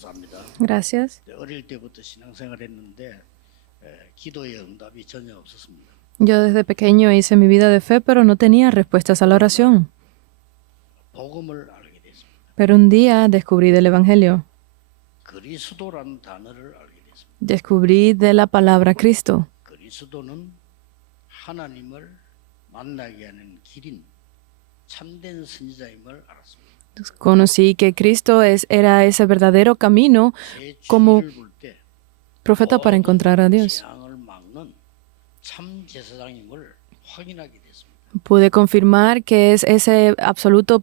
감사합니다. Gracias. 어릴 때부터 신앙생활을 했는데 기도의 응답이 전혀 없었습니다. Yo desde pequeño hice mi vida de fe, pero no tenía respuestas a la oración. 복음을 알게 됐습니다. Pero un día descubrí del Evangelio. 그리스도라는 단어를 알게 됐습니다. Descubrí de la palabra Cristo. 그리스도는 하나님을 만나게 하는 길인 참된 선지자임을 알았습니다. Conocí que Cristo era ese verdadero camino 제 como 주의를 볼때 profeta para encontrar a Dios. 재앙을 막는 참 제사장임을 확인하게 됐습니다. Pude confirmar que es ese absoluto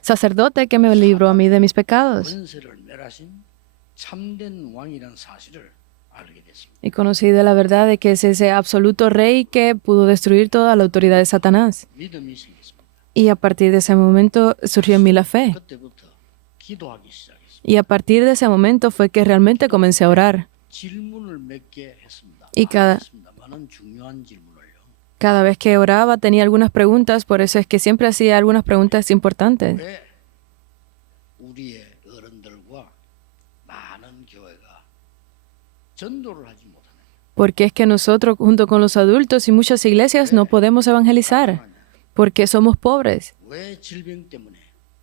sacerdote que me libró a mí de mis pecados. 권세를 멸하신 참된 왕이라는 사실을 알게 됐습니다. Y conocí de la verdad de que es ese absoluto rey que pudo destruir toda la autoridad de Satanás. 믿음이 생겼습니다. Y a partir de ese momento surgió en mí la fe. 그때부터 기도하기 시작했습니다. Y a partir de ese momento fue que realmente comencé a orar. 질문을 몇 개 했습니다. Y 많은 중요한 질문을요. cada vez que oraba tenía algunas preguntas, por eso es que siempre hacía algunas preguntas importantes. 왜 우리의 어른들과 많은 교회가 전도를 하지 못하냐? ¿Por qué es que nosotros, junto con los adultos y muchas iglesias, no podemos evangelizar? Porque somos pobres. 왜 질병 때문에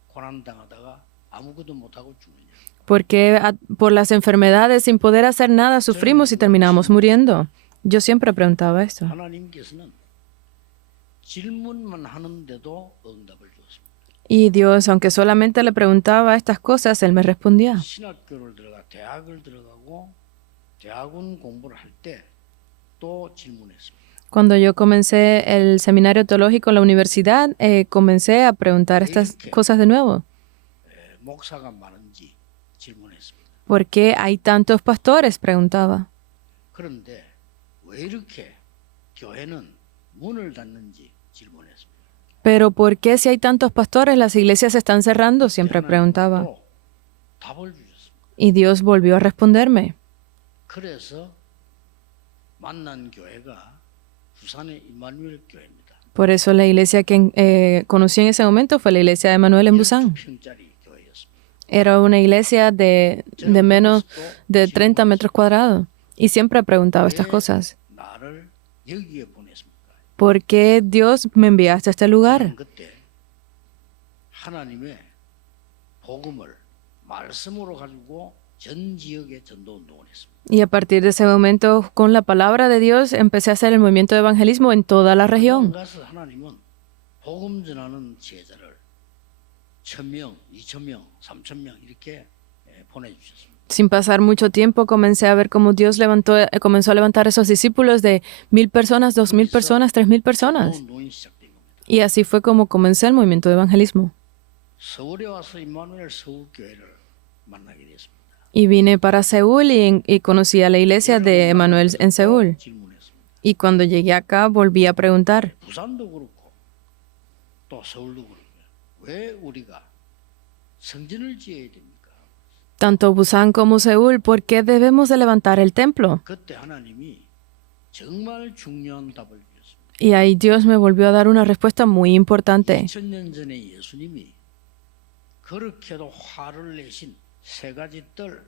고난 당하다가 아무것도 못하고 죽느냐? Porque por las enfermedades, sin poder hacer nada, sufrimos y terminamos muriendo. Yo siempre preguntaba esto. 하나님께서는 질문만 하는데도 응답을 주었습니다. Y Dios, aunque solamente le preguntaba estas cosas, Él me respondía. 신학교를 들어가 대학을 들어가고 대학원 공부를 할 때 또 질문했습니다. Cuando yo comencé el seminario teológico en la universidad, comencé a preguntar estas cosas de nuevo. 목사가 많은지 질문했습니다. ¿Por qué hay tantos pastores? Preguntaba. 그런데 왜 이렇게 교회는 문을 닫는지 질문했습니다. Pero ¿por qué si hay tantos pastores las iglesias se están cerrando? Siempre preguntaba. 또 답을 주셨습니다. Y Dios volvió a responderme. 그래서 만난 교회가 부산의 임마누엘 교회입니다. Por eso la iglesia que conocí en ese momento fue la iglesia de Manuel en Busan. 12평짜리 교회였습니다. Era una iglesia de menos de 30 metros cuadrados. Y siempre preguntaba estas cosas. 나를 여기에 보냈습니까? ¿Por qué Dios me enviaste a este lugar? 그때 하나님의 복음을 말씀으로 가지고 전 지역에 전도 운동을 했습니다. Y a partir de ese momento, con la palabra de Dios, empecé a hacer el movimiento de evangelismo en toda la región. 가서 하나님은 복음 전하는 제자를 1,000명, 2,000명, 3,000명 이렇게 보내주셨습니다. Sin pasar mucho tiempo, comencé a ver cómo Dios comenzó a levantar esos discípulos de 1,000 personas, 2,000 personas, 3,000 personas. 운동이 시작된 겁니다. Y así fue como comencé el movimiento de evangelismo. 서울에 와서 임마누엘 서울교회를 만나게 됐습니다. Y vine para Seúl y conocí a la iglesia de Emmanuel en Seúl. 질문했습니다. Y cuando llegué acá, volví a preguntar. 부산도 그렇고 또 서울도 그렇고 왜 우리가 성전을 지어야 됩니까? Tanto Busan como Seúl, ¿por qué debemos de levantar el templo? 그때 하나님이 정말 중요한 답을 주셨습니다. Y ahí Dios me volvió a dar una respuesta muy importante. 2000년 전에 예수님이 그렇게도 화를 내신 세 가지 뜰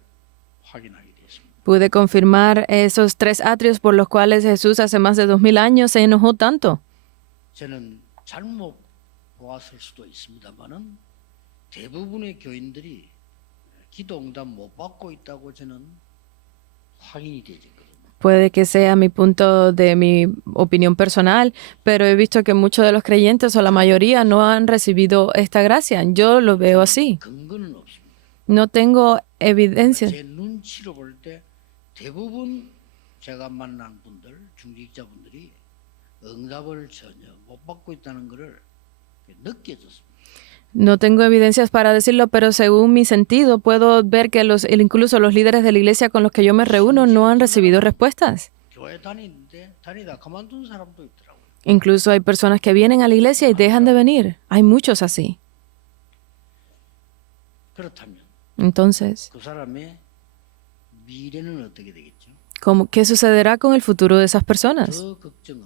확인하게 됐습니다. Pude confirmar esos 3 atrios por los cuales Jesús hace más de 2,000 años se enojó tanto. 저는 잘못 보았을 수도 있습니다만은 대부분의 교인들이 기도 응답 못 받고 있다고 저는 확인이 되거든요. Puede que sea mi punto de mi opinión personal, pero he visto que muchos de los creyentes o la mayoría no han recibido esta gracia. Yo lo veo así. 근거는 없습니다. No tengo evidencia. 제 눈치로 볼 때 대부분 제가 만난 분들, 중직자분들이 응답을 전혀 못 받고 있다는 것을 느껴졌습니다. No tengo evidencias para decirlo, pero según mi sentido puedo ver que incluso los líderes de la iglesia con los que yo me reúno no han recibido respuestas. 교회 다니다 그만둔 사람도 있더라고요. Incluso hay personas que vienen a la iglesia y dejan de venir. Hay muchos así. 그렇다면 Entonces, 그 사람의 미래는 어떻게 되겠죠? ¿qué sucederá con el futuro de esas personas? 더 걱정은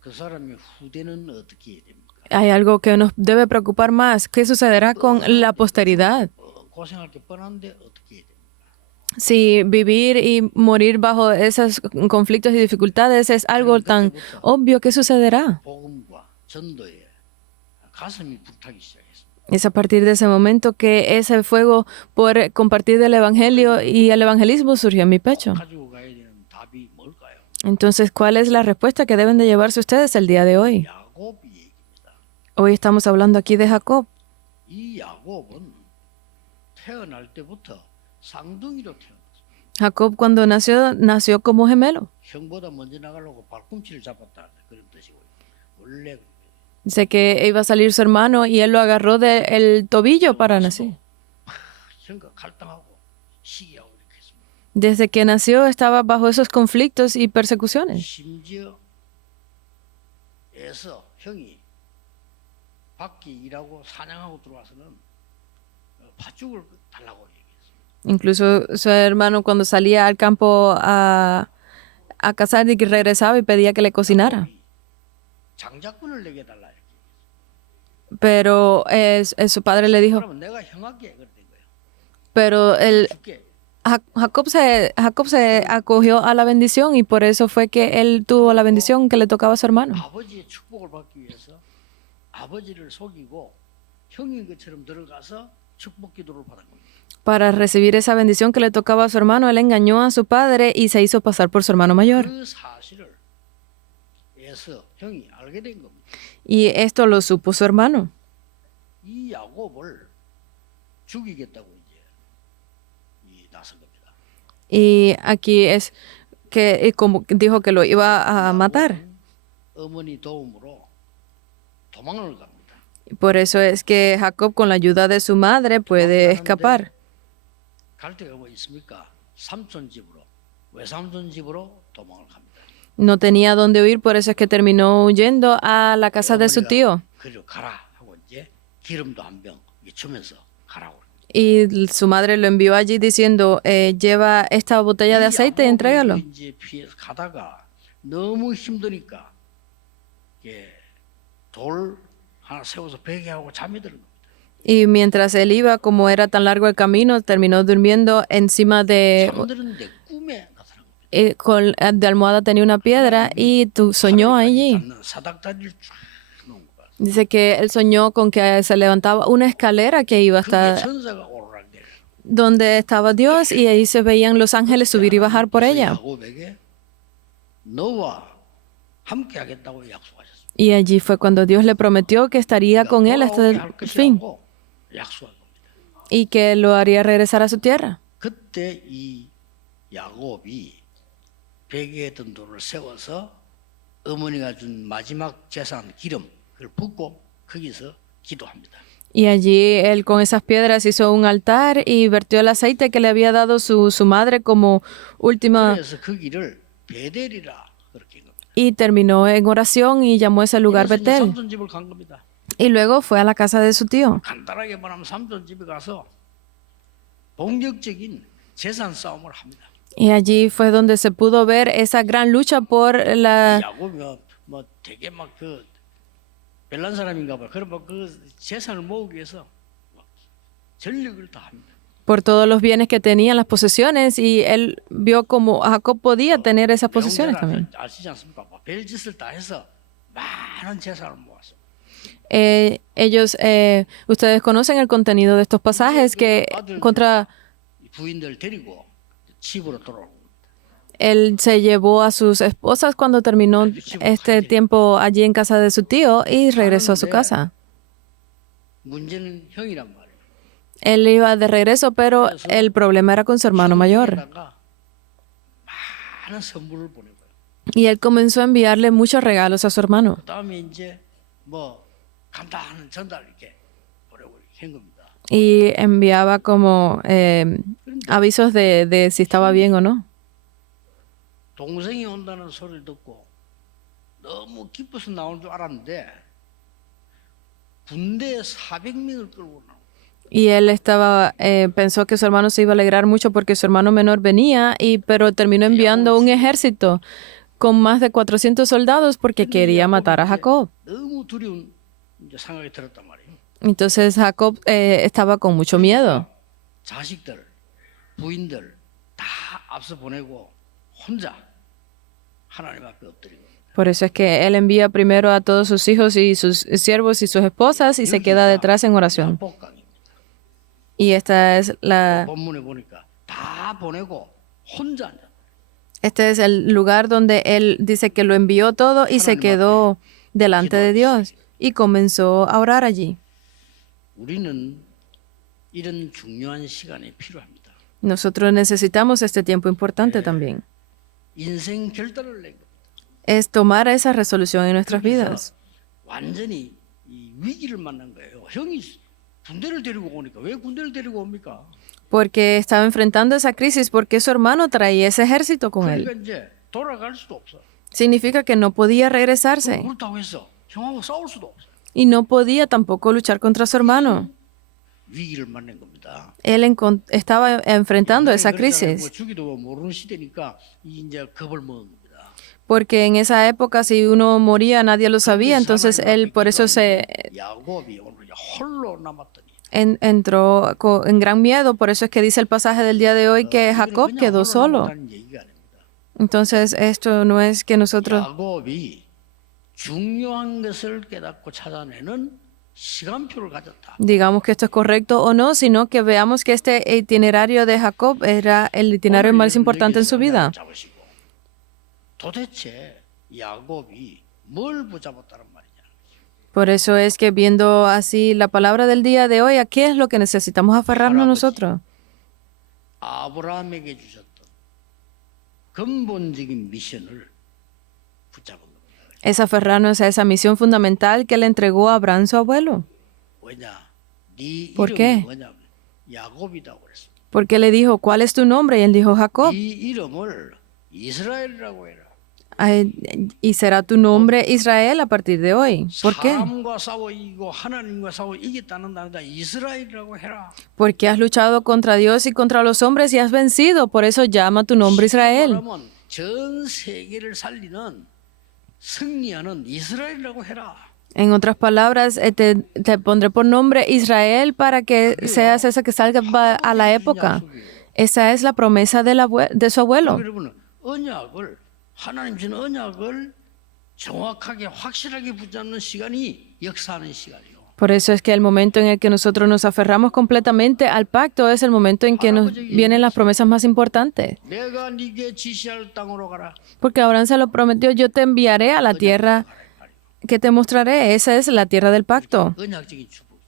그 사람의 후대는 어떻게 해야 됩니까? Hay algo que nos debe preocupar más. ¿Qué sucederá con la posteridad? 고생할 게 뻔한데 어떻게 해야 됩니까? Si vivir y morir bajo esos conflictos y dificultades es algo tan obvio que sucederá. 복음과 전도에 가슴이 불타기 시작했습니다. Es a partir de ese momento que ese fuego por compartir del evangelio y el evangelismo surgió en mi pecho. 가지고 가야 되는 답이 뭘까요? Entonces, ¿cuál es la respuesta que deben de llevarse ustedes el día de hoy? 야곱 얘기입니다. Hoy estamos hablando aquí de Jacob. 이 야곱은 태어날 때부터 쌍둥이로 태어났어요. Jacob cuando nació como gemelo. 형보다 먼저 나가려고 발꿈치를 잡았다 그런 뜻이고요. 원래 Dice que iba a salir su hermano y él lo agarró del tobillo para nacer. 형과 갈등하고 시기하고 이렇게 했습니다. Desde que nació estaba bajo esos conflictos y persecuciones. 심지어 에서 형이 밖에 일하고 사냥하고 들어와서는 팥죽을 달라고 얘기했어요. Incluso su hermano cuando salía al campo a cazar y que regresaba y pedía que le cocinara. 장자권을 내게 달라 이렇게. Pero su padre le dijo, 그러면 내가 형할게 그랬던 거예요. pero 줄게. Jacob se acogió a la bendición y por eso fue que él tuvo la bendición que le tocaba a su hermano. 아버지의 축복을 받기 위해서 아버지를 속이고 형인 것처럼 들어가서 축복 기도를 받은 겁니다. Para recibir esa bendición que le tocaba a su hermano, él engañó a su padre y se hizo pasar por su hermano mayor. 그 사실을 에서 형이 알게 된 겁니다. Y esto lo supo su hermano. 이 야곱을 죽이겠다고 이제 나선 겁니다. Y aquí es que como dijo que lo iba a matar. 어머니 도움으로 도망을 갑니다. Por eso es que Jacob con la ayuda de su madre puede escapar. 갈 데가 뭐 있습니까? 삼촌 집으로, 외삼촌 집으로 도망을 갑니다. No tenía dónde huir, por eso es que terminó huyendo a la casa de su tío. 그리고 가라 하고 이제 기름도 한 병 주면서 가라고. Y su madre lo envió allí diciendo, lleva esta botella de aceite y entrégalo. 이제 피해서 가다가 너무 힘드니까 돌 하나 세워서 베개하고 잠이 드는 겁니다. Y mientras él iba, como era tan largo el camino, terminó durmiendo encima de... 잠드는데 꿈에 나타난 겁니다. de almohada tenía una piedra y soñó allí. 사닥다리를 쫙 놓은 거 같아요. Dice que él soñó con que se levantaba una escalera que iba 그게 hasta 천사가 오르락내리락. donde estaba Dios y ahí se veían los ángeles subir y bajar por ella. 야곱에게 너와 함께 하겠다고 약속하셨습니다. Y allí fue cuando Dios le prometió que estaría con él hasta el fin 약속한 겁니다. y que lo haría regresar a su tierra. 그때 이 야곱이 베개에 든 돌을 세워서 어머니가 준 마지막 제산 기름 그걸 붓고 거기서 기도합니다. Y allí él con esas piedras hizo un altar y vertió el aceite que le había dado su madre como última 그래서 그 길을 베델이라 그렇게 한 겁니다. y terminó en oración y llamó ese lugar 그래서 이제 Betel. 삼촌 집을 간 겁니다. Y luego fue a la casa de su tío. 간단하게 말하면 삼촌 집에 가서 본격적인 재산 싸움을 합니다. Y allí fue donde se pudo ver esa gran lucha por 야곱이 뭐 되게 막 그 별난 사람인가 봐요. 그러면 그 재산을 모으기 위해서 막 전력을 다합니다. por todos los bienes que tenían, las posesiones, y él vio como Jacob podía tener esas posesiones también. 아시지 않습니까? 별짓을 다 해서 많은 재산을 모았어. Ustedes conocen el contenido de estos pasajes que contra 부인들 데리고 집으로 돌아오고 él se llevó a sus esposas cuando terminó este tiempo allí en casa de su tío y regresó a su casa. 문제는 형이란 말이에요. Él iba de regreso, pero el problema era con su hermano mayor. 형에다가 많은 선물을 보낸 거예요. Y él comenzó a enviarle muchos regalos a su hermano. 그다음에 이제 뭐 간단한 전달 이렇게 보내고 이렇게 한 겁니다. Y enviaba como avisos de si estaba bien o no. 동생이 온다는 소리를 듣고 너무 기뻐서 나온 줄 알았는데 군대에 400명을 끌고 나온 Y él pensó que su hermano se iba a alegrar mucho porque su hermano menor venía, pero terminó enviando un ejército con más de 400 soldados porque quería matar a Jacob. 너무 두려운 이제 생각이 들었단 말이에요. Entonces Jacob estaba con mucho miedo. 자식들, 부인들, 앞서 보내고 혼자 하나님 앞에 엎드리고 Por eso es que él envía primero a todos sus hijos y sus siervos y sus esposas y se queda detrás en oración. 야복강입니다. Y esta es 본문에 보니까 다 보내고 혼자 앉아. este es el lugar donde él dice que lo envió todo y se quedó delante de Dios y comenzó a orar allí. 우리는 이런 중요한 시간이 필요합니다. Nosotros necesitamos este tiempo importante también. 인생 결단을 낸 겁니다. Es tomar esa resolución en nuestras vidas. 완전히 이 위기를 만난 거예요. 형이 군대를 데리고 오니까 왜 군대를 데리고 옵니까? Porque estaba enfrentando esa crisis porque su hermano traía ese ejército con 그러니까 él. 이제 돌아갈 수도 없어. Significa que no podía regresarse 그렇다고 해서 형하고 싸울 수도 없어. y no podía tampoco luchar contra su hermano. 위기를 만난 겁니다. Él estaba enfrentando esa 뭐 crisis. 주기도 모르는 시대니까 이제 겁을 먹은 겁니다. Porque en esa época si uno moría nadie lo sabía, entonces él por eso se 야곱이 오늘 이제 홀로 남았더니 entró en gran miedo. Por eso es que dice el pasaje del día de hoy que Jacob 그냥 quedó 홀로 solo. 남았다는 얘기가 아닙니다. Entonces esto no es que nosotros 야곱이 중요한 것을 깨닫고 찾아내는 시간표를 가졌다. digamos que esto es correcto o no, sino que veamos que este itinerario de Jacob era el itinerario más importante en su vida. 잡으시고. 도대체 야곱이 뭘 붙잡았다는 말이냐? Por eso es que viendo así la palabra del día de hoy, ¿a qué es lo que necesitamos aferrarnos nosotros? 아브라함에게 주셨던 근본적인 미션을 붙잡은 겁니다. Es aferrarnos a esa misión fundamental que le entregó a Abraham, su abuelo. 왜냐? 네 ¿Por 이름이 qué? 뭐냐면 야곱이라고 그랬습니다. Porque le dijo, ¿cuál es tu nombre? Y él dijo, Jacob. 네 이름을 이스라엘이라고 해라. Ay, y será tu nombre Israel a partir de hoy. ¿Por qué? 사람과 싸워 이기고 하나님과 싸워 이겼다는 단어다. 이스라엘이라고 해라. Porque has luchado contra Dios y contra los hombres y has vencido. Por eso llama tu nombre Israel. 그러면 전 세계를 살리는 승리하는 이스라엘이라고 해라. En otras palabras, te pondré por nombre Israel para que seas esa que salga a la época. Esa es la promesa de su abuelo. 여러분은 언약을 하나님 주신 언약을 정확하게 확실하게 붙잡는 시간이 역사하는 시간이요. Por eso es que el momento en el que nosotros nos aferramos completamente al pacto es el momento en que nos vienen las promesas más importantes. 내가 네게 지시할 땅으로 가라. Porque Abraham se lo prometió, yo te enviaré a la tierra que te mostraré. Esa es la tierra del pacto. 언약적인 축복.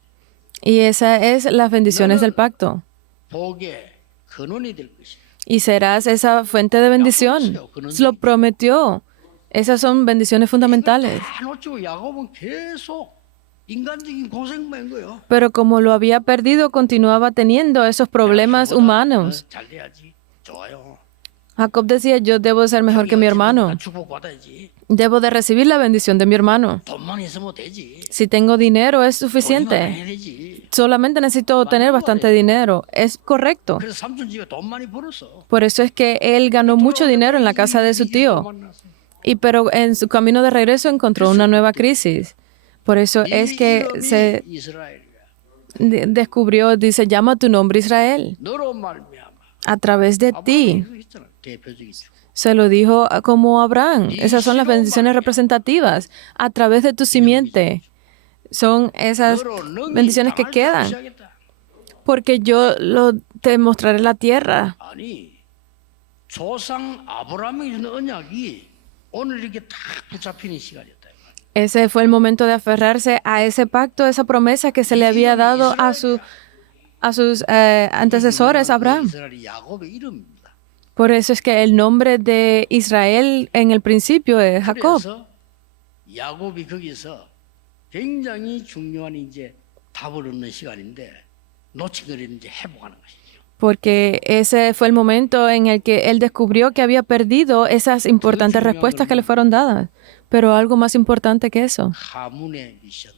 Y esa es las bendiciones del pacto. 복의 근원이 될 것이다. Y serás esa fuente de bendición. Se lo prometió. Esas son bendiciones fundamentales. 다 놓치고 야곱은 계속 인간적인 고생만 거예요. Pero como lo había perdido, continuaba teniendo esos problemas humanos. 잘 돼야지. 좋아요. Jacob decía, yo debo ser mejor que mi hermano. 축복 받아야지. Debo de recibir la bendición de mi hermano. 돈만 있으면 되지. Si tengo dinero es 돈이만 suficiente. 해야 되지. Solamente necesito tener bastante dinero. Es correcto. 그래서 삼촌 집에 돈 많이 벌었어. Por eso es que él ganó mucho dinero en la casa de su tío. Pero en su camino de regreso encontró una nueva crisis. Por eso es que se 이스라엘이야. descubrió, dice, llama tu nombre Israel. 너로 말미암아. A través de ti. 아브라함이 했잖아. 대표적이죠. Se lo dijo como Abraham. Esas son las bendiciones representativas. A través de tu simiente. Son esas 너로 능히 bendiciones que 땅을 quedan. 차지하겠다. Porque yo te mostraré la tierra. 아니 조상 아브라함이 주는 언약이 오늘 이렇게 딱 붙잡히는 시간이었다. Ese fue el momento de aferrarse a ese pacto, esa promesa que se le había dado a sus antecesores, Abraham. 이스라엘이 야곱의 이름입니다. Por eso es que el nombre de Israel en el principio es Jacob. 그래서 야곱이 거기서 굉장히 중요한 이제 답을 얻는 시간인데 놓친 걸 이제 회복하는 것이죠. Porque ese fue el momento en el que él descubrió que había perdido esas importantes respuestas que le fueron dadas. Pero algo más importante que eso. 가문의 미션,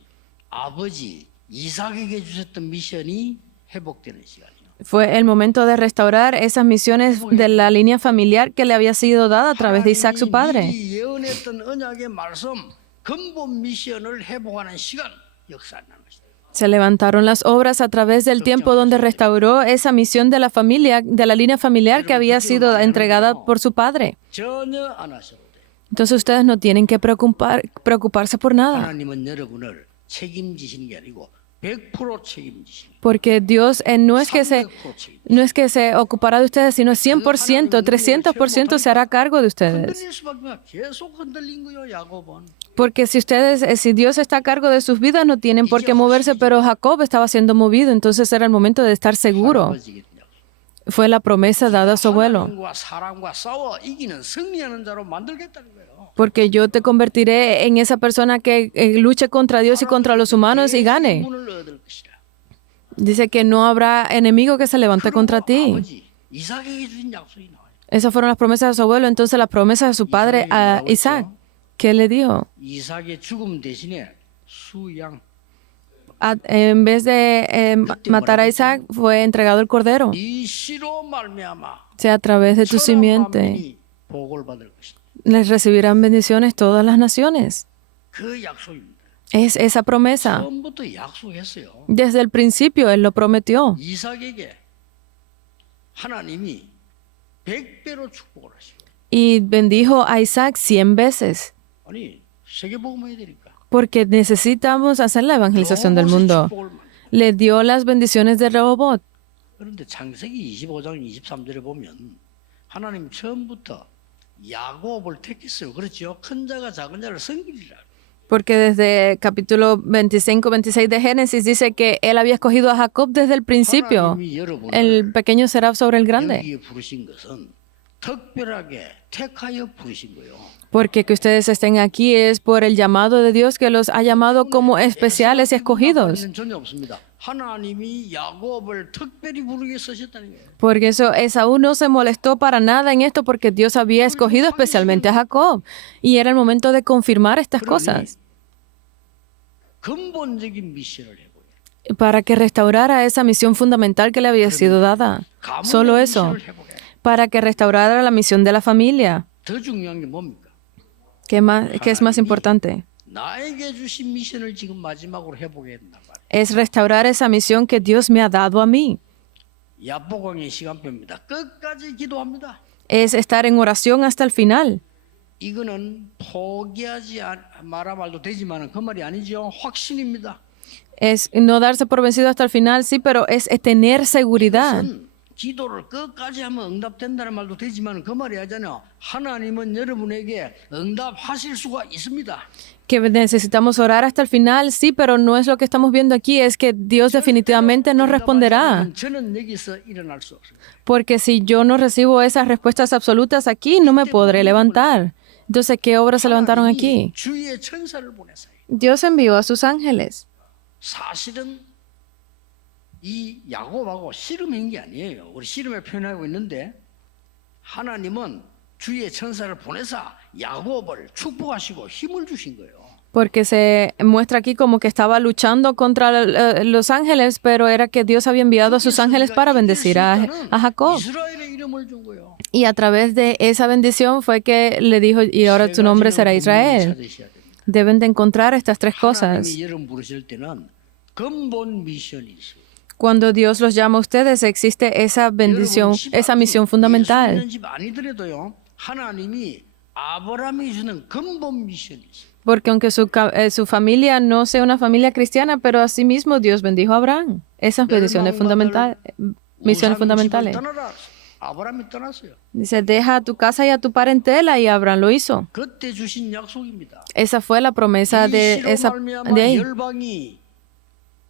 아버지 이삭에게 주셨던 미션이 회복되는 시간이요. Fue el momento de restaurar esas misiones de la línea familiar que le había sido dada a través de Isaac, su padre. 미리 예언했던 언약의 말씀, 근본 미션을 회복하는 시간, 역사하는 것이다. Se levantaron las obras a través del tiempo donde restauró esa misión de la familia, de la línea familiar que había sido entregada por su padre. 전혀 안 하셔도 돼요. Entonces ustedes no tienen que preocuparse por nada, 하나님은 여러분을 책임지시는 게 아니고 100% 책임지시는 거예요. porque Dios no es que 300% 책임지시는 no es que se ocupará de ustedes, sino 100%, 300% se hará cargo de ustedes. 흔들릴 수밖에 없어요. 계속 흔들린 거예요, 야곱은. Porque si Dios está a cargo de sus vidas, no tienen por qué moverse, pero Jacob estaba siendo movido, entonces era el momento de estar seguro. 할아버지겠냐. Fue la promesa dada a su abuelo. 하나님과 사람과 싸워 이기는 승리하는 자로 만들겠다는 거예요. Porque yo te convertiré en esa persona que luche contra Dios y contra los humanos y gane. 문을 얻을 것이라. Dice que no habrá enemigo que se levante contra ti. 아버지 이삭에게 주신 약속이 나와요. Esas fueron las promesas de su abuelo, entonces las promesas de su padre a Isaac. ¿Qué le dijo? 이삭의 죽음 대신에 수양 En vez de matar a Isaac, fue entregado el cordero. 이 씨로 말미암아 Sea a través de tu 천하 simiente. 만민이 복을 받을 것이다. Les recibirán bendiciones todas las naciones. 그 약속입니다. Es esa promesa. 처음부터 약속했어요. Desde el principio Él lo prometió. 이삭에게 하나님이 100배로 축복을 하시고 Y bendijo a Isaac 100 veces. 아니 세계복음 해야 되니까 Porque necesitamos hacer la evangelización del 로봇의 mundo. 축복을 만들어요. Le dio las bendiciones de Rehoboth. 그런데 창세기 25장 23절에 보면 하나님 처음부터 야곱을 택했어요. 그렇죠? 큰 자가 작은 자를 섬기리라. Porque desde capítulo 25, 26 de Génesis dice que Él había escogido a Jacob desde el principio. 하나님이 여러분을 El pequeño será sobre el grande. 여기에 부르신 것은 특별하게 택하여 부르신 거예요. Porque que ustedes estén aquí es por el llamado de Dios que los ha llamado como especiales y escogidos. 전혀 없습니다. 하나님이 야곱을 특별히 부르게 쓰셨다는 거예요. Porque eso, Esaú no se molestó para nada en esto porque Dios había escogido especialmente a Jacob. Y era el momento de confirmar estas cosas. 근본적인 미션을 해보게. Para que restaurara esa misión fundamental que le había sido dada. Solo eso. Para que restaurara la misión de la familia. 더 중요한 게 뭡니까? ¿Qué es más importante? 나에게 주신 미션을 지금 마지막으로 해보게 된단 말이에요. Es restaurar esa misión que Dios me ha dado a mí. 야복강의 시간표입니다. 끝까지 기도합니다. Es estar en oración hasta el final. 이거는 포기하지 마라 말도 되지만 그 말이 아니죠. 확신입니다. Es no darse por vencido hasta el final, sí, pero es tener seguridad. 이것은 기도를 끝까지 하면 응답된다는 말도 되지만 그 말이 하잖아요. 하나님은 여러분에게 응답하실 수가 있습니다. Que necesitamos orar hasta el final, sí, pero no es lo que estamos viendo aquí, es que Dios definitivamente nos responderá. 저는 여기서 일어날 수 없습니다. Porque si yo no recibo esas respuestas absolutas aquí, no me podré levantar. Entonces, ¿qué obras se levantaron aquí? 주의 천사를 보내서요. Dios envió a sus ángeles. 사실은 이 야곱하고 씨름한 게 아니에요. 우리 씨름을 표현하고 있는데 하나님은 주의 천사를 보내서 야곱을 축복하시고 힘을 주신 거예요. Porque se muestra aquí como que estaba luchando contra los ángeles, pero era que Dios había enviado a sus ángeles para bendecir a Jacob. 이스라엘의 이름을 준 거예요. Y a través de esa bendición fue que le dijo, y ahora tu nombre será Israel. Deben de encontrar estas tres cosas. 하나님이 여러분 부르실 때는 근본 미션이 있어요. Cuando Dios los llama a ustedes, existe esa bendición, esa misión fundamental. 예수 믿는 집 아니더라도요. 하나님이 아브라함이 주는 근본 미션이 있어요. Porque aunque su familia no sea una familia cristiana, pero asimismo Dios bendijo a Abraham. Esas bendiciones fundamentales, misiones fundamentales. 떠나라. 아브라함이 떠났어요. Dice, deja a tu casa y a tu parentela, y Abraham lo hizo. 그때 주신 약속입니다. Esa fue la promesa de ahí. 열방이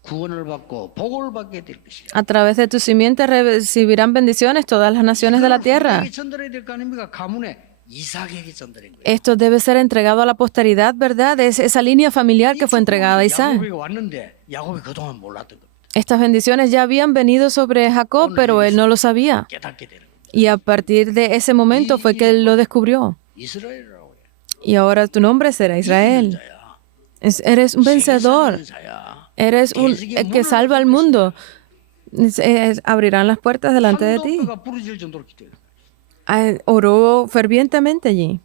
구원을 받고 복을 받게 될 것이야. A través de tu simiente recibirán bendiciones todas las naciones de la tierra. 누구에게 전달해야 될 거 아닙니까? 가문에 이삭에게 전달한 거예요. Esto debe ser entregado a la posteridad, ¿verdad? Es esa línea familiar que fue entregada a Isaac. 야곱에게 왔는데 야곱이 그동안 몰랐던 겁니다. Estas bendiciones ya habían venido sobre Jacob, pero él no lo sabía. 깨닫게 되는 겁니다. Y a partir de ese momento fue que él lo descubrió. 이스라엘이라고 해요. Y ahora tu nombre será Israel. Eres un vencedor. Eres el que salva al mundo. Abrirán las puertas delante de ti. 한도뼈가 부러질 정도로 기도해요. Oró fervientemente allí.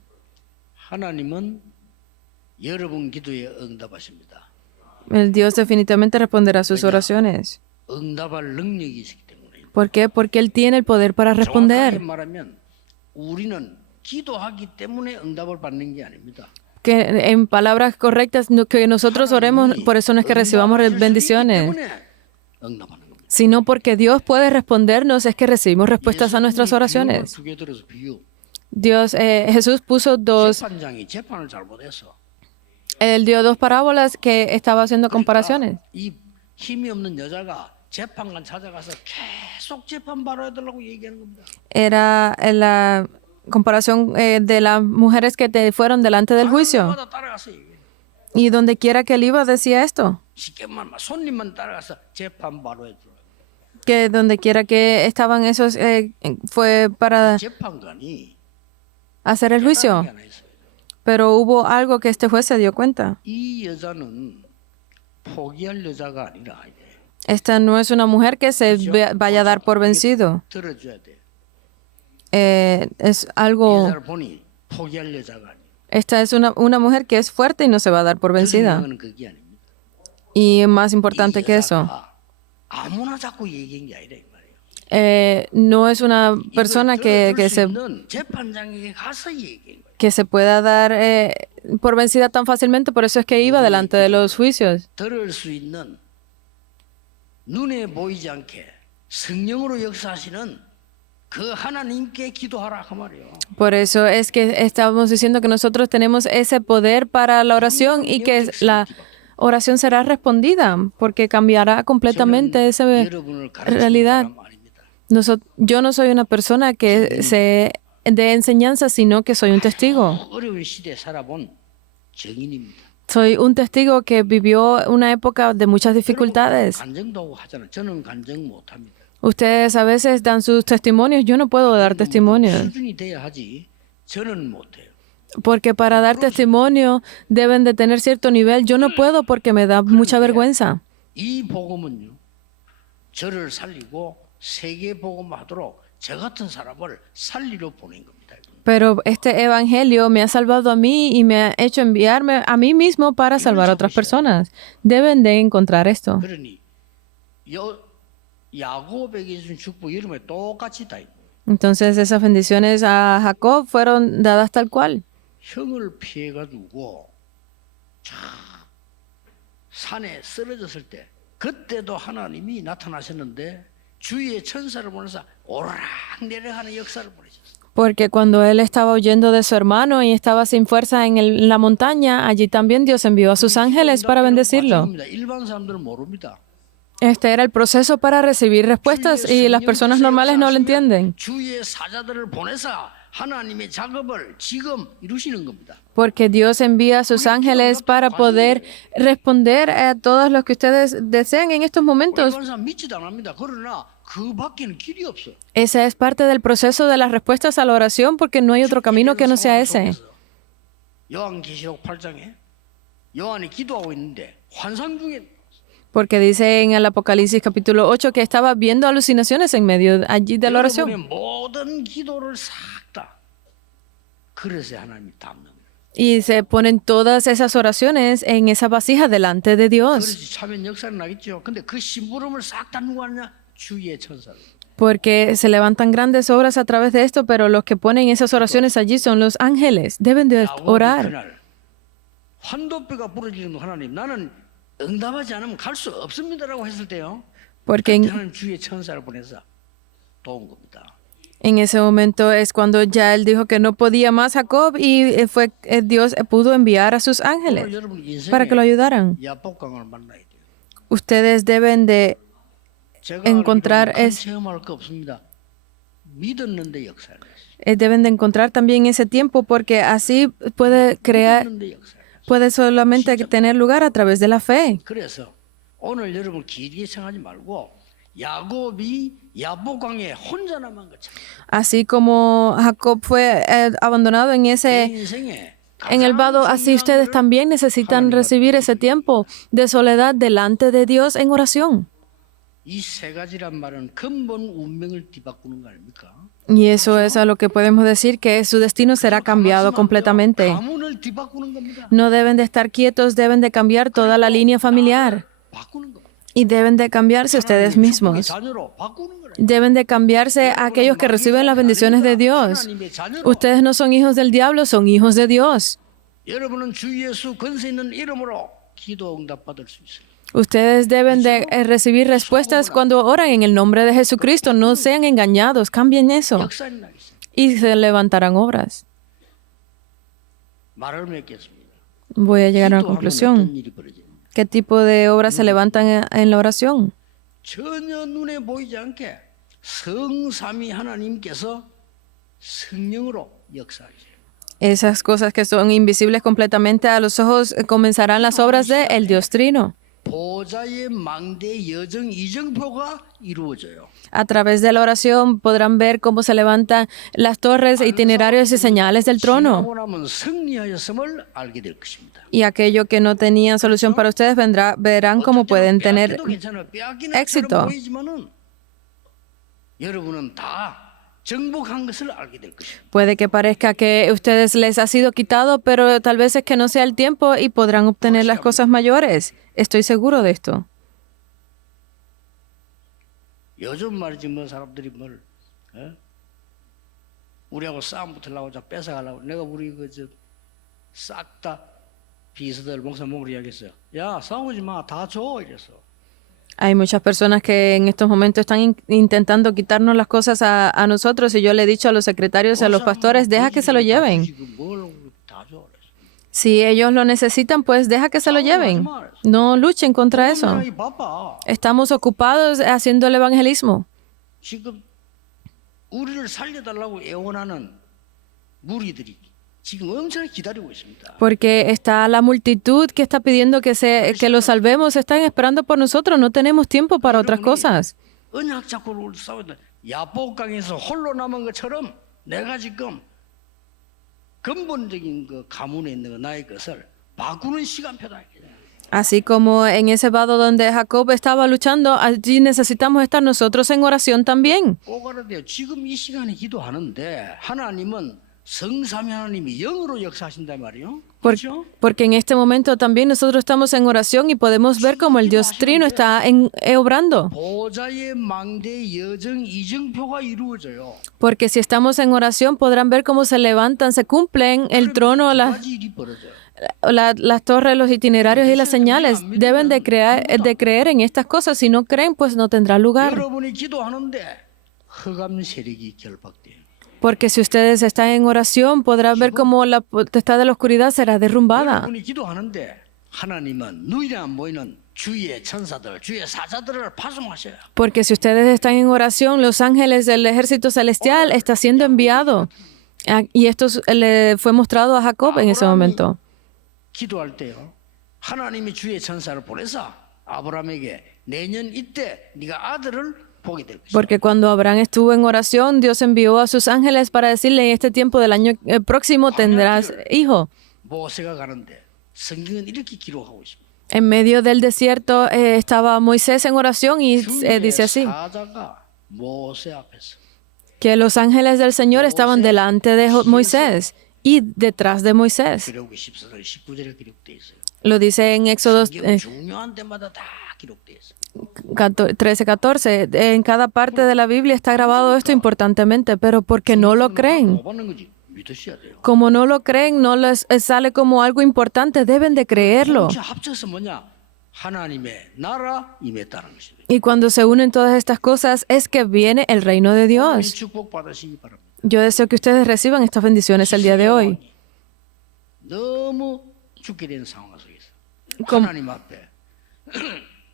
하나님은 여러분 기도에 응답하십니다. El Dios definitivamente responderá sus 왜냐? oraciones. 응답할 능력이 있기 때문에. ¿Por qué? Porque Él tiene el poder para 정확하게 responder. 말하면 우리는 기도하기 때문에 응답을 받는 게 아닙니다. Que en palabras correctas, que nosotros oremos, por eso no es que recibamos 응답하실 수 있기 bendiciones, 때문에 응답하는 겁니다. sino porque Dios puede respondernos, es que recibimos respuestas a nuestras oraciones. 두개 들어서 비유. Jesús puso 재판장이 재판을 잘못해서 Él dio dos parábolas que estaba haciendo comparaciones. 이 힘이 없는 여자가 재판관 찾아가서 계속 재판 받아야 되려고 얘기하는 겁니다. Era la comparación de las mujeres que te fueron delante del juicio. 마다 따라가서 얘기해요. Y donde quiera que él iba decía esto, 쉽게 말하면 손님만 따라가서 재판 받아야 돼. que donde quiera que estaban esos fue para 재판관이 hacer el juicio. 하나 있어요. Pero hubo algo que este juez se dio cuenta. 이 여자는 포기할 여자가 아니라 이제 Esta no es una mujer que se vaya a dar por vencido. 들어줘야 돼. Es 이 algo, 여자를 보니 포기할 여자가 아니에요. esta es una mujer que es fuerte y no se va a dar por vencida. 중요한 건 그게 아닙니다. Y más importante 이 que eso, 여자가 아무나 자꾸 얘기한 게 아니라 이 말이에요. no es una persona 이걸 들어줄 수 se 있는 재판장에게 가서 얘기한 거예요. que se pueda dar por vencida tan fácilmente, por eso es que iba delante de los juicios. 들을 수 있는 눈에 보이지 않게 성령으로 역사하시는 그 하나님께 기도하라 그 말이에요. Por eso es que estamos diciendo que nosotros tenemos ese poder para la oración y que la oración será respondida, porque cambiará completamente esa 여러분을 가르치는 realidad. 사람 아닙니다. Yo no soy una persona que se de enseñanza, sino que soy un testigo. 어려운 시대에 살아본 증인입니다. Soy un testigo que vivió una época de muchas dificultades. 간증도 하고 하잖아요. 저는 간증 못합니다. Ustedes a veces dan sus testimonios, yo no puedo dar testimonios, 수준이 돼야 하지. 저는 못해요. porque para dar testimonio deben de tener cierto nivel. Yo no puedo porque me da mucha vergüenza. 이 복음은요. 저를 살리고 세계 복음하도록 저 같은 사람을 살리러 보낸 겁니다. Pero este evangelio me ha salvado a mí y me ha hecho enviarme a mí mismo para salvar a otras personas. Deben de encontrar esto. 그러니 야곱에게 준 축복 이름에 똑같이 다 있고 Entonces esas bendiciones a Jacob fueron dadas tal cual. 형을 피해가지고 참 산에 쓰러졌을 때 그때도 하나님이 나타나셨는데 주위의 천사를 보내서 오르락 내려가는 역사를 보내셨어요. Porque cuando él estaba huyendo de su hermano y estaba sin fuerza en la montaña, allí también Dios envió a sus ángeles para bendecirlo. 일반 사람들은 모릅니다. Este era el proceso para recibir respuestas y las personas normales no lo entienden. 주의 사자들을 보내서 하나님의 작업을 지금 이루시는 겁니다. Porque Dios envía a sus ángeles para poder responder a todos los que ustedes desean en estos momentos. 일반 사람 믿지도 않습니다. 그러나 그 밖에는 길이 없어. Esa es parte del proceso de las respuestas a la oración porque no hay otro camino que no sea ese. 요한계시록 8장에 요한이 기도하고 있는데 환상 중에 Porque dice en el Apocalipsis capítulo 8 que estaba viendo alucinaciones en medio allí de la oración. 여러분의 모든 기도를 싹 다 그릇에 하나님이 담는 거예요. Y se ponen todas esas oraciones en esa vasija delante de Dios. 그릇이 차면 역사는 나겠죠. 근데 그 심부름을 싹 다 누가 하냐? 주의 천사들. Porque se levantan grandes obras a través de esto, pero los que ponen esas oraciones allí son los ángeles. Deben de orar. 그날 환도뼈가 부러지는 하나님 나는 응답하지 않으면 갈 수 없습니다라고 했을 때요. Porque 하나님 주의 천사를 보내서 도운 겁니다. en ese momento es cuando ya él dijo que no podía más Jacob y Dios pudo enviar a sus ángeles 오늘 여러분 para que lo 인생에 ayudaran. 야복강을 만나야 돼요. Ustedes deben de 제가 encontrar 큰 es 체험할 거 없습니다. 믿었는데 역사를 deben de encontrar también ese tiempo porque así puede crear 믿었는데 역사를 puede solamente tener lugar a través de la fe. 그래서 오늘 여러분 길게 생각하지 말고 야곱이 야복강에 혼자 남은 것처럼 Así como Jacob fue abandonado en 내 인생에 el vado, así ustedes también necesitan recibir ese tiempo de soledad delante de Dios en oración. 이 세 가지란 말은 근본 운명을 뒤바꾸는 거 아닙니까? Y eso es a lo que podemos decir que su destino será cambiado completamente. 가문을 뒤바꾸는 겁니다. No deben de estar quietos, deben de cambiar toda la línea familiar. 바꾸는 겁니다. Y deben de cambiarse ustedes 하나님의 축복의 mismos. 자녀로 바꾸는 거예요. Deben de cambiarse a aquellos que reciben las bendiciones de Dios. 하나님의 자녀로. Ustedes no son hijos del diablo, son hijos de Dios. 여러분은 주 예수 권세 있는 이름으로 기도 응답 받을 수 있어요. Ustedes deben de recibir respuestas cuando oran en el nombre de Jesucristo. No sean engañados, cambien eso 역사 일어나겠어요. y se levantarán obras. 말을 맺겠습니다. Voy a llegar a una 기도하면 conclusión. 어떤 일이 벌어져요? ¿Qué tipo de obras se levantan en la oración? 전혀 눈에 보이지 않게 성삼위 하나님께서 성령으로 역사하세요. Esas cosas que son invisibles completamente a los ojos comenzarán las obras de el Dios Trino. 보좌의 망대 여정 이정표가 이루어져요. A través de la oración podrán ver cómo se levantan las torres, itinerarios y señales del trono. 지나고 나면 승리하였음을 알게 될 것입니다. Y aquello que no tenía solución para ustedes verán cómo pueden tener 빼앗겨도 괜찮아요. 빼앗긴 éxito. 것처럼 보이지만은 여러분은 다 정복한 것을 알게 될 것입니다. Puede que parezca que a ustedes les ha sido quitado, pero tal vez es que no sea el tiempo y podrán obtener las cosas mayores. Estoy seguro de esto. 요즘 말이지 뭐 사람들이 뭘 우리하고 싸움 붙으려고 자 뺏어가려고 내가 우리 싹 다 비서들 목사 목으로 이야기했어요. 야 싸우지 마, 다 줘 이래서. Hay muchas personas que en estos momentos están intentando quitarnos las cosas a nosotros y yo le he dicho a los secretarios y a los pastores, deja que se lo lleven. Si ellos lo necesitan, pues deja que se lo lleven. No luchen contra eso. Estamos ocupados haciendo el evangelismo. 지금 우리를 살려달라고 애원하는 무리들이 지금 엄청나게 기다리고 있습니다. Porque está la multitud que está pidiendo que los salvemos, están esperando por nosotros, no tenemos tiempo para otras cosas. 언약 잡고 싸우다 야복강에서 홀로 남은 것처럼 내가 지금 근본적인 그 가문에 있는 나의 것을 바꾸는 시간표다. Así como en ese vado donde Jacob estaba luchando, allí necesitamos estar nosotros en oración también. 꼭 알아야 돼요. 지금 이 시간에 기도하는데 하나님은 성삼위 하나님이 영으로 역사하신단 말이에요. 그렇죠? Porque en este momento también nosotros estamos en oración y podemos ver cómo el Dios Trino está obrando. 보좌의 망대 여정 이정표가 이루어져요. Porque si estamos en oración podrán ver cómo se levantan, se cumplen el trono, 두 가지 일이 벌어져요. las torres, los itinerarios y las señales. Deben de creer en estas cosas. Si no creen, pues no tendrá lugar. 여러분이 기도하는데 흑암 세력이 결박돼요. Porque si ustedes están en oración, podrán ver cómo la potestad de la oscuridad será derrumbada. 여러분이 기도하는데 하나님은 눈에 안 보이는 주의 천사들, 주의 사자들을 파송하셔요. Porque si ustedes están en oración, los ángeles del ejército celestial está siendo enviado. Y esto le fue mostrado a Jacob en ese momento. 기도할 때요. 하나님이 주의 천사를 보내서 아브라함에게 내년 이때 네가 아들을 보게 될 것이다. Porque cuando Abraham estuvo en oración, Dios envió a sus ángeles para decirle en este tiempo del año próximo tendrás hijo. 모세가 가는데 성경은 이렇게 기록하고 있습니다. En medio del desierto estaba Moisés en oración y dice así, 사자가 모세 앞에서 que los ángeles del Señor estaban delante de Moisés y detrás de Moisés. 기록이 14절 19절에 기록돼 있어요. Lo dice en Éxodo 성경 중요한 데마다 다 기록돼 있어요. 13:14. En cada parte de la Biblia está grabado esto importantemente, pero porque no lo creen. 못 받는 거지. 믿으셔야 돼요. Como no lo creen, no les sale como algo importante, deben de creerlo. 전체 합쳐서 뭐냐? 하나님의 나라 임했다는 것입니다. Y cuando se unen todas estas cosas es que viene el reino de 이 Dios. 축복 받으시기 바랍니다. Yo deseo que ustedes reciban estas bendiciones el día de hoy. 너무 죽게 된 상황 속에서 Com- 하나님 앞에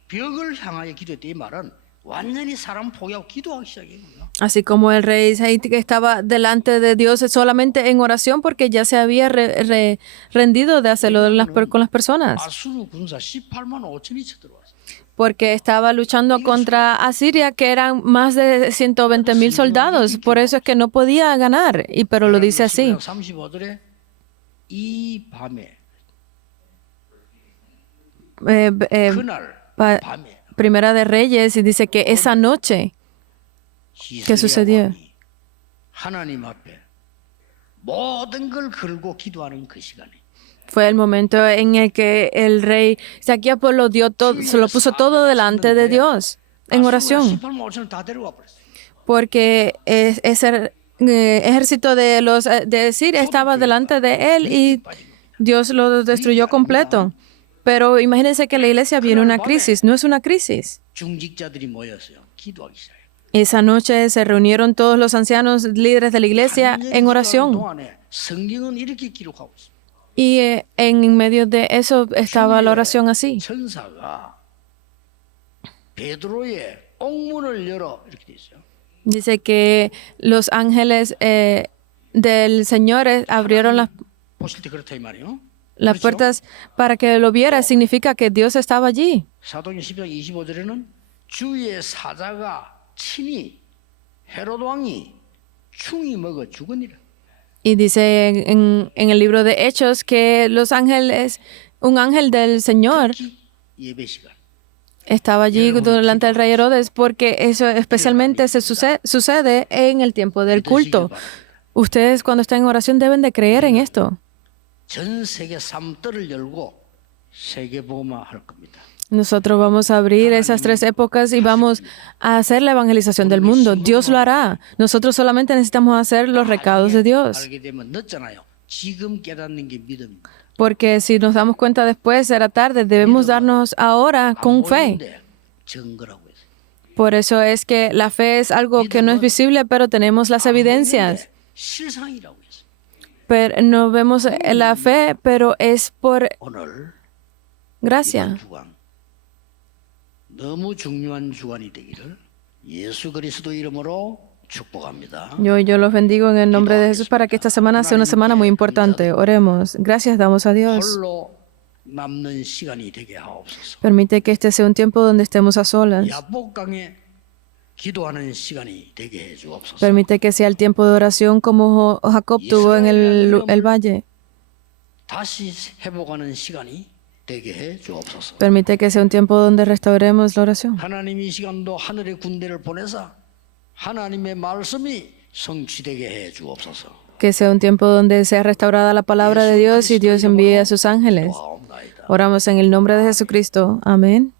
벽을 향하여 기도했다 이 말은 완전히 사람 포기하고 기도하기 시작했군요. Así como el rey Isaías que estaba delante de Dios solamente en oración porque ya se había rendido de hacerlo con las personas. 아수르 군사 18만 5천이 쳐들어왔어요. Porque estaba luchando contra Asiria, que eran más de 120,000 soldados. Por eso es que no podía ganar. Pero lo dice así. 35절에 이 밤에 Eh, eh, 그날 pa- 밤에 Primera de Reyes y dice que esa noche 히스기야 sucedió? 왕이 하나님 앞에 모든 걸 걸고 기도하는 그 시간에 fue el momento en el que el rey Ezequías pues lo dio todo, se lo puso todo delante de Dios en oración, 18만 5천을 다 데려와 버렸어요. porque ese ejército de los de Siria estaba delante de él y Dios lo destruyó completo. Pero imagínense que la iglesia viene una crisis, no es una crisis. 중직자들이 모였어요. 기도하기 시작해요. Esa noche se reunieron todos los ancianos líderes de la iglesia en oración. 동안에 성경은 이렇게 기록하고 있습니다. Y en medio de eso estaba la oración así. 천사가 베드로의 옥문을 열어 이렇게 돼 있어요. Dice que los ángeles del Señor abrieron 보실 때 그렇다 이 말이에요. las puertas para que lo viera. Significa que Dios estaba allí. 사도행 10장 25절에는 주의 사자가 친히 헤롯 왕이 충이 먹어 죽으니라. Y dice en el libro de Hechos que los ángeles, un ángel del Señor 예배 시간. estaba allí delante del rey Herodes, porque eso especialmente sucede en el tiempo del culto. Ustedes cuando están en oración deben de creer en esto. 전 세계 삼뜰을 열고 세계 복음화 할 겁니다. Nosotros vamos a abrir esas 3 épocas y vamos a hacer la evangelización del mundo. Dios lo hará. Nosotros solamente necesitamos hacer los recados de Dios. 알게 되면 늦잖아요. 지금 깨닫는 게 믿음입니다. Porque si nos damos cuenta después, será tarde. Debemos darnos ahora con fe. 보이는데 증거라고 했어요. Por eso es que la fe es algo que no es visible, pero tenemos las evidencias. 실상이라고 했어요. Pero no vemos la fe, pero es por 오늘 gracia. 이번 주간 너무 중요한 주간이 되기를 예수 그리스도 이름으로 축복합니다. Yo los bendigo en el nombre de Jesús para que esta semana sea una semana muy importante. Oremos. Gracias damos a Dios. 홀로 남는 시간이 되게 하옵소서. Permite que este sea un tiempo donde estemos a solas. 야복강에 기도하는 시간이 되게 해 주옵소서. Permite que sea el tiempo de oración como Jacob tuvo en el valle. 다시 회복하는 시간이 되게 해 주옵소서. Permite que sea un tiempo donde restauremos la oración. 하나님 이 시간도 하늘의 군대를 보내사 하나님의 말씀이 성취되게 해 주옵소서. Que sea un tiempo donde sea restaurada la palabra de Dios y Dios envíe a sus ángeles. 도와옵나이다. Oramos en el nombre de Jesucristo. Amén.